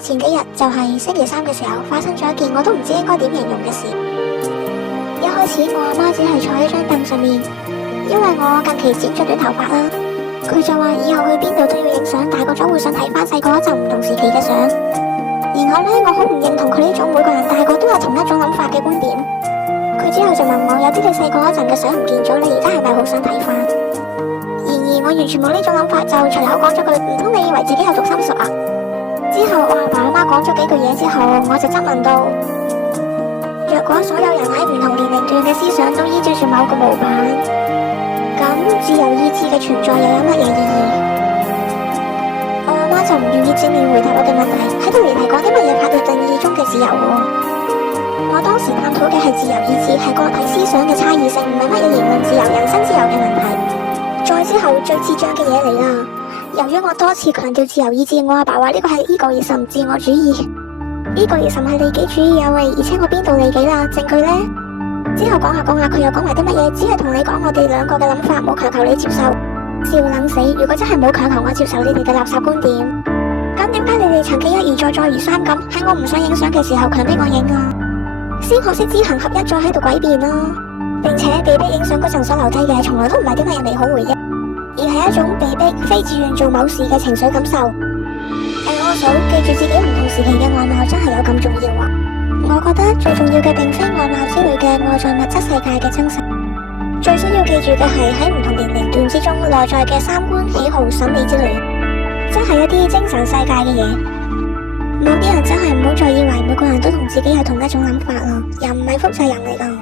前幾日就係星期三嘅時候，發生咗一件我都唔知應該點形容嘅事。一開始我阿媽只係坐喺張凳上面，因為我近期剪咗短頭髮啦，佢就話以後去邊度都要影相，大個咗會想睇翻細個嗰陣唔同時期嘅相。然後呢，我好唔認同佢呢種每個人大個都有同一種諗法嘅觀點。佢之後就問我，有啲你細個嗰陣嘅相唔見咗，你而家係咪好想睇翻？然而我完全冇呢種諗法，就隨口講咗句，唔通你以為自己有讀心術啊？之後我阿爸阿媽講咗幾句嘢之後，我就質問到，若果所有人喺唔同年齡段嘅思想都依照住某個模板，咁自由意志嘅存在又有乜嘢意義？我阿媽就唔願意正面回答我嘅問題，喺度連係講啲乜嘢法律定義中嘅自由喎。我當時探討嘅係自由意志，係個體思想嘅差異性，唔係乜嘢言論自由、人身自由嘅問題。再之後最智障嘅嘢嚟啦！由於我多次強調自由意志，我阿爸話呢個係 egoism 自我主義。egoism 係利己主義啊喂！而且我邊度利己啦？證據呢？之後講下講下，佢又講埋啲乜嘢？只係同你講我哋兩個嘅諗法，冇強求你接受。笑冷死！如果真係冇強求我接受你哋嘅垃圾觀點，咁點解你哋曾經一而再再而三咁喺我唔想影相嘅時候強逼我影啊？先學識知行合一，再喺度詭辯啦！並且被逼影相嗰陣所留低嘅，從來都唔係啲乜嘢美好回憶，而係一種被逼非自願做某事嘅情緒感受。我嫂記住自己唔同時期嘅外貌真係有咁重要啊！我覺得最重要嘅並非外貌之類嘅外在物質世界嘅真實，最需要記住嘅係喺唔同年齡段之中內在嘅三觀、喜好、審美之類，真係一啲精神世界嘅嘢。某啲人真係唔好再以為每個人都同自己有同一種諗法啦，人唔係複製人嚟㗎。